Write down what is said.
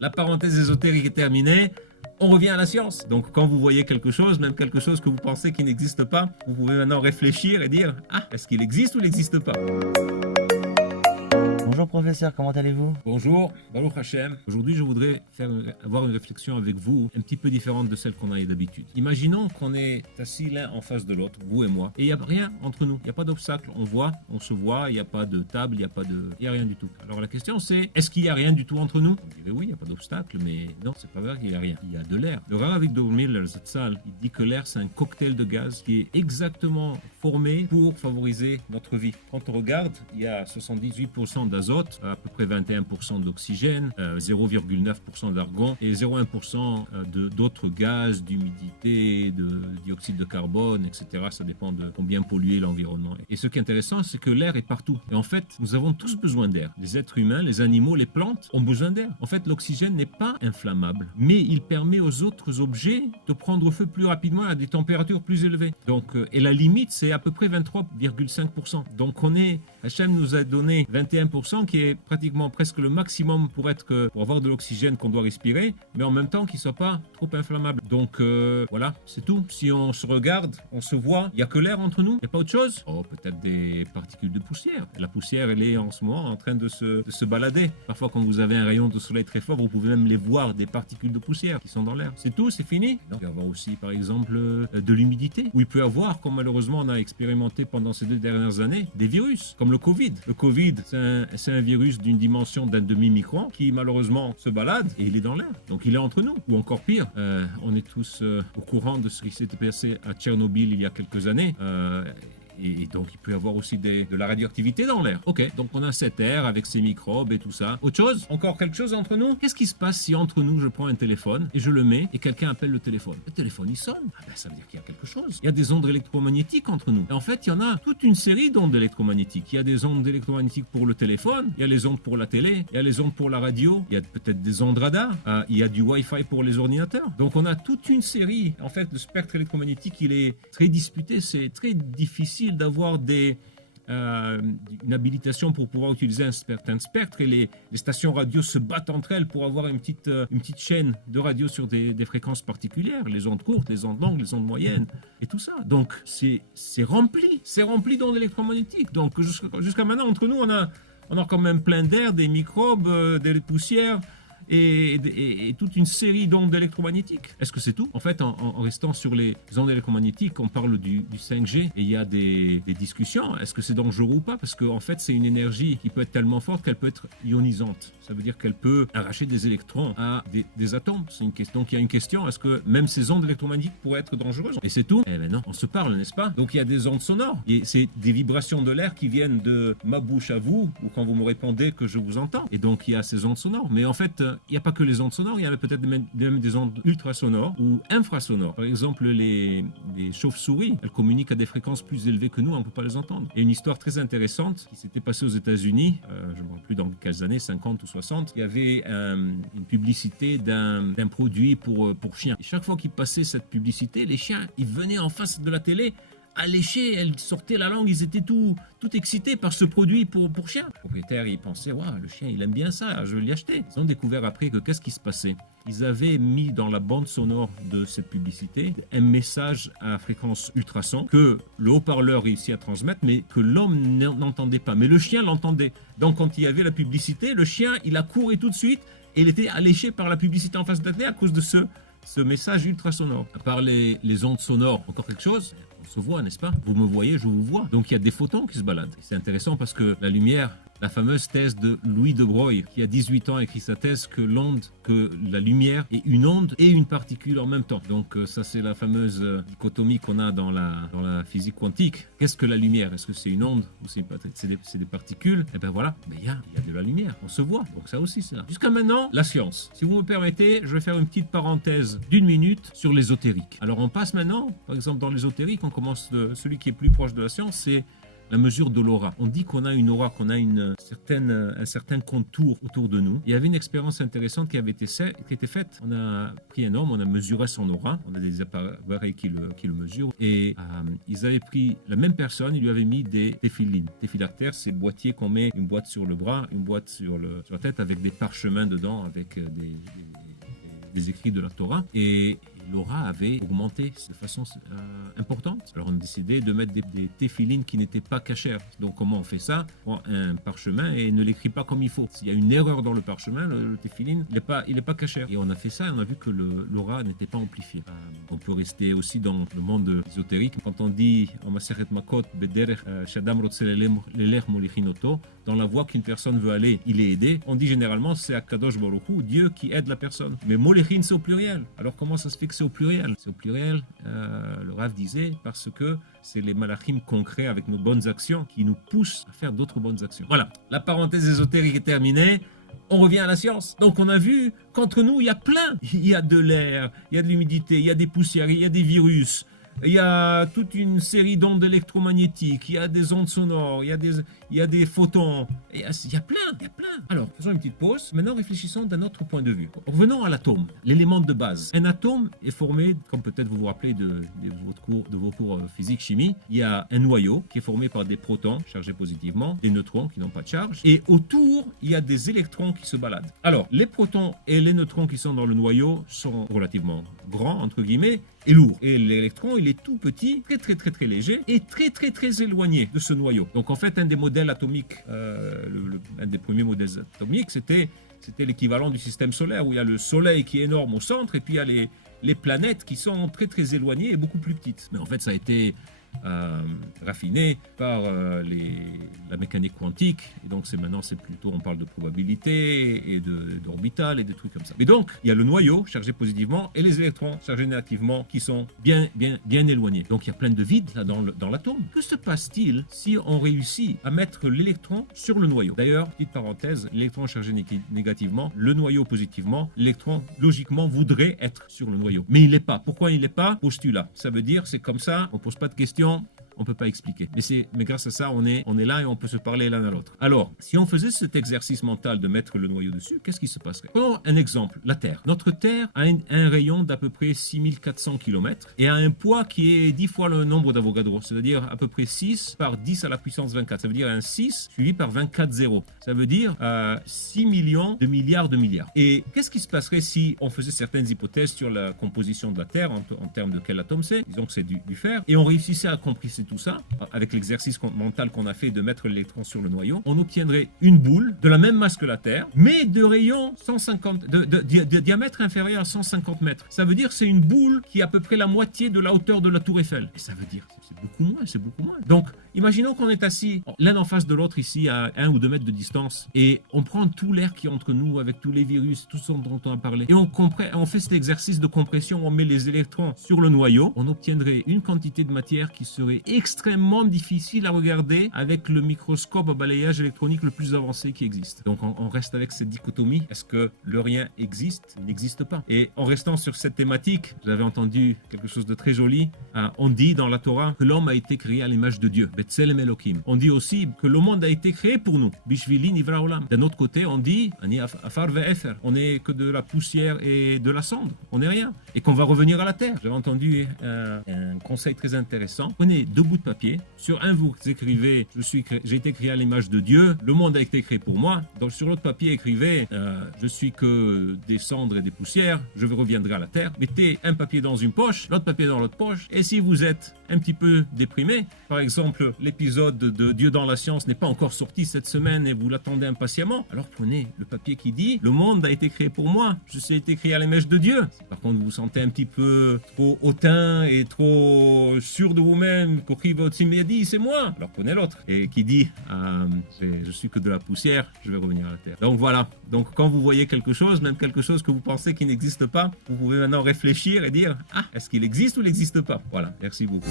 la parenthèse ésotérique est terminée. On revient à la science. Donc quand vous voyez quelque chose, même quelque chose que vous pensez qui n'existe pas, vous pouvez maintenant réfléchir et dire « Ah, est-ce qu'il existe ou il n'existe pas ?» Bonjour professeur, comment allez-vous? Bonjour, Baruch Hashem. Aujourd'hui, je voudrais avoir une réflexion avec vous un petit peu différente de celle qu'on a d'habitude. Imaginons qu'on est assis l'un en face de l'autre, vous et moi, et il n'y a rien entre nous. Il n'y a pas d'obstacle. On se voit, il n'y a pas de table, il n'y a rien du tout. Alors la question c'est, est-ce qu'il n'y a rien du tout entre nous? On dirait oui, il n'y a pas d'obstacle, mais non, c'est pas vrai qu'il n'y a rien. Il y a de l'air. Le Rav Avigdor Miller Zatzal, il dit que l'air c'est un cocktail de gaz qui est exactement formé pour favoriser notre vie. Quand on regarde, il y a 78% d'azote, à peu près 21% d'oxygène, 0,9% d'argon et 0,1% d'autres gaz, d'humidité, de dioxyde de carbone, etc. Ça dépend de combien polluer l'environnement. Et ce qui est intéressant, c'est que l'air est partout. Et en fait, nous avons tous besoin d'air. Les êtres humains, les animaux, les plantes ont besoin d'air. En fait, l'oxygène n'est pas inflammable, mais il permet aux autres objets de prendre feu plus rapidement à des températures plus élevées. Donc, et la limite, c'est à peu près 23,5%. Donc, Hachem nous a donné 21% qui est pratiquement presque le maximum pour avoir de l'oxygène qu'on doit respirer, mais en même temps qu'il ne soit pas trop inflammable. Donc voilà, c'est tout. Si on se regarde, on se voit, il n'y a que l'air entre nous, il n'y a pas autre chose. Oh, peut-être des particules de poussière. La poussière, elle est en ce moment en train de se balader. Parfois, quand vous avez un rayon de soleil très fort, vous pouvez même les voir, des particules de poussière qui sont dans l'air. C'est tout, c'est fini. Il peut y avoir aussi, par exemple, de l'humidité, où il peut y avoir, comme malheureusement on a expérimenté pendant ces 2 dernières années, des virus, comme le Covid. Le Covid, c'est un virus d'une dimension d'un demi-micron qui malheureusement se balade et il est dans l'air. Donc il est entre nous. Ou encore pire, on est tous au courant de ce qui s'était passé à Tchernobyl il y a quelques années. Et donc, il peut y avoir aussi de la radioactivité dans l'air. Ok, donc on a cet air avec ses microbes et tout ça. Autre chose? Encore quelque chose entre nous? Qu'est-ce qui se passe si entre nous, je prends un téléphone et je le mets et quelqu'un appelle le téléphone? Le téléphone, il sonne. Ah ben, ça veut dire qu'il y a quelque chose. Il y a des ondes électromagnétiques entre nous. Et en fait, il y en a toute une série d'ondes électromagnétiques. Il y a des ondes électromagnétiques pour le téléphone, il y a les ondes pour la télé, il y a les ondes pour la radio, il y a peut-être des ondes radar, il y a du Wi-Fi pour les ordinateurs. Donc, on a toute une série. En fait, le spectre électromagnétique, il est très disputé. C'est très difficile d'avoir une habilitation pour pouvoir utiliser un certain spectre et les stations radio se battent entre elles pour avoir une petite chaîne de radio sur des fréquences particulières, les ondes courtes, les ondes longues, les ondes moyennes et tout ça. Donc c'est rempli d'ondes électromagnétiques. Donc jusqu'à maintenant entre nous on a quand même plein d'air, des microbes, des poussières et toute une série d'ondes électromagnétiques. Est-ce que c'est tout? En fait, en restant sur les ondes électromagnétiques, on parle du 5G et il y a des discussions. Est-ce que c'est dangereux ou pas? Parce qu'en fait, c'est une énergie qui peut être tellement forte qu'elle peut être ionisante. Ça veut dire qu'elle peut arracher des électrons à des atomes. C'est une question. Donc il y a une question, est-ce que même ces ondes électromagnétiques pourraient être dangereuses? Et c'est tout? Eh ben non, on se parle, n'est-ce pas? Donc il y a des ondes sonores. Et c'est des vibrations de l'air qui viennent de ma bouche à vous, ou quand vous me répondez que je vous entends. Et donc il y a ces ondes sonores. Mais en fait, il n'y a pas que les ondes sonores, il y a peut-être même des ondes ultrasonores ou infrasonores. Par exemple, les chauves-souris, elles communiquent à des fréquences plus élevées que nous, on ne peut pas les entendre. Il y a une histoire très intéressante qui s'était passée aux États-Unis, je ne me rappelle plus dans quelles années, 50 ou 60, il y avait une publicité d'un produit pour chiens. Et chaque fois qu'ils passaient cette publicité, les chiens, ils venaient en face de la télé à lécher, elles sortaient la langue, ils étaient tout excités par ce produit pour chiens. Le propriétaire, il pensait, waouh, le chien, il aime bien ça, je vais l'y acheter. Ils ont découvert après que qu'est-ce qui se passait? Ils avaient mis dans la bande sonore de cette publicité un message à fréquence ultrason que le haut-parleur réussit à transmettre, mais que l'homme n'entendait pas. Mais le chien l'entendait. Donc quand il y avait la publicité, le chien, il a couru tout de suite et il était alléché par la publicité en face de la télé à cause de ce message ultrasonore. À part les ondes sonores, encore quelque chose? On se voit, n'est-ce pas? Vous me voyez, je vous vois. Donc il y a des photons qui se baladent. C'est intéressant parce que la lumière, la fameuse thèse de Louis de Broglie, qui a 18 ans a écrit sa thèse que la lumière est une onde et une particule en même temps. Donc ça c'est la fameuse dichotomie qu'on a dans la physique quantique. Qu'est-ce que la lumière? Est-ce que c'est une onde ou c'est des particules? Et ben voilà, il y a de la lumière, on se voit. Donc ça aussi c'est là. Jusqu'à maintenant, la science. Si vous me permettez, je vais faire une petite parenthèse d'1 minute sur l'ésotérique. Alors on passe maintenant, par exemple dans l'ésotérique, on commence celui qui est plus proche de la science, c'est la mesure de l'aura. On dit qu'on a une aura, qu'on a un certain contour autour de nous. Il y avait une expérience intéressante qui avait été faite. On a pris un homme, on a mesuré son aura, on a des appareils qui le mesurent, et ils avaient pris la même personne, ils lui avaient mis des téphilines. Téphilactères, c'est boîtier qu'on met une boîte sur le bras, une boîte sur la tête avec des parchemins dedans, avec des écrits de la Torah, et l'aura avait augmenté de façon importante. Alors on a décidé de mettre des téphilines qui n'étaient pas cachères. Donc comment on fait ça? On prend un parchemin et ne l'écrit pas comme il faut. S'il y a une erreur dans le parchemin, le téphiline, il n'est pas cachère. Et on a fait ça et on a vu que l'aura n'était pas amplifiée. On peut rester aussi dans le monde ésotérique. Quand on dit en Masechet Makot, Bederech Shadam Rotze Lelech Molichinoto, dans la voie qu'une personne veut aller, il est aidé. On dit généralement c'est Akadosh Baruch Hu, Dieu qui aide la personne. Mais Molichin, c'est au pluriel. Alors comment ça se fait que c'est au pluriel? C'est au pluriel, le Rav disait, parce que c'est les malachim concrets avec nos bonnes actions qui nous poussent à faire d'autres bonnes actions. Voilà, la parenthèse ésotérique est terminée. On revient à la science. Donc on a vu qu'entre nous, il y a plein. Il y a de l'air, il y a de l'humidité, il y a des poussières, il y a des virus. Il y a toute une série d'ondes électromagnétiques, il y a des ondes sonores, il y a des photons, il y a plein. Alors, faisons une petite pause. Maintenant, réfléchissons d'un autre point de vue. Revenons à l'atome, l'élément de base. Un atome est formé, comme peut-être vous vous rappelez de vos cours physique-chimie, il y a un noyau qui est formé par des protons chargés positivement, des neutrons qui n'ont pas de charge, et autour, il y a des électrons qui se baladent. Alors, les protons et les neutrons qui sont dans le noyau sont relativement grands, entre guillemets, et lourd. Et l'électron, il est tout petit, très léger et très éloigné de ce noyau. Donc en fait, un des modèles atomiques, un des premiers modèles atomiques, c'était l'équivalent du système solaire, où il y a le soleil qui est énorme au centre et puis il y a les planètes qui sont très éloignées et beaucoup plus petites. Mais en fait, ça a été raffiné par la mécanique quantique, et donc maintenant c'est plutôt, on parle de probabilité et d'orbital et des trucs comme ça. Mais donc il y a le noyau chargé positivement et les électrons chargés négativement qui sont bien éloignés. Donc il y a plein de vide là dans l'atome. Que se passe-t-il si on réussit à mettre l'électron sur le noyau? D'ailleurs, petite parenthèse, l'électron chargé négativement, le noyau positivement, l'électron logiquement voudrait être sur le noyau, mais il n'est pas. Pourquoi il n'est pas? Postulat. Ça veut dire c'est comme ça, on pose pas de questions, on peut pas expliquer. Mais grâce à ça, on est là et on peut se parler l'un à l'autre. Alors, si on faisait cet exercice mental de mettre le noyau dessus, qu'est-ce qui se passerait? Prenons un exemple, la Terre. Notre Terre a un rayon d'à peu près 6400 km et a un poids qui est 10 fois le nombre d'Avogadro, c'est-à-dire à peu près 6 par 10 à la puissance 24. Ça veut dire un 6 suivi par 24 zéros. Ça veut dire 6 millions de milliards de milliards. Et qu'est-ce qui se passerait si on faisait certaines hypothèses sur la composition de la Terre en termes de quel atome c'est? Disons que c'est du fer. Et on réussissait à compresser tout ça, avec l'exercice mental qu'on a fait de mettre l'électron sur le noyau, on obtiendrait une boule de la même masse que la Terre, mais de rayon 150, de diamètre inférieur à 150 mètres. Ça veut dire que c'est une boule qui est à peu près la moitié de la hauteur de la Tour Eiffel. Et ça veut dire c'est beaucoup moins. Donc, imaginons qu'on est assis l'un en face de l'autre ici à 1 ou 2 mètres de distance et on prend tout l'air qui est entre nous avec tous les virus, tout ce dont on a parlé, et on fait cet exercice de compression, on met les électrons sur le noyau, on obtiendrait une quantité de matière qui serait extrêmement difficile à regarder avec le microscope à balayage électronique le plus avancé qui existe. Donc on reste avec cette dichotomie. Est-ce que le rien existe? Il n'existe pas. Et en restant sur cette thématique, vous avez entendu quelque chose de très joli. On dit dans la Torah que l'homme a été créé à l'image de Dieu. Betselem Elokim. On dit aussi que le monde a été créé pour nous. Bishvili Nivra Olam. D'un autre côté, on dit Ani Afar Ve'efer. On n'est que de la poussière et de la cendre. On n'est rien. Et qu'on va revenir à la terre. J'avais entendu un conseil très intéressant. Prenez 2 bouts de papier. Sur un, vous écrivez j'ai été créé à l'image de Dieu. Le monde a été créé pour moi. Donc sur l'autre papier, écrivez je suis que des cendres et des poussières. Je reviendrai à la terre. Mettez un papier dans une poche, l'autre papier dans l'autre poche. Et si vous êtes un petit peu déprimé, par exemple, l'épisode de Dieu dans la science n'est pas encore sorti cette semaine et vous l'attendez impatiemment, alors prenez le papier qui dit le monde a été créé pour moi. Je suis été créé à l'image de Dieu. Si par contre vous vous sentez un petit peu trop hautain et trop sûr de vous-même, dit c'est moi, alors prenez l'autre et qui dit je suis que de la poussière, je vais revenir à la terre. Donc voilà, donc quand vous voyez quelque chose, même quelque chose que vous pensez qui n'existe pas, vous pouvez maintenant réfléchir et dire est-ce qu'il existe ou il n'existe pas? Voilà, merci beaucoup.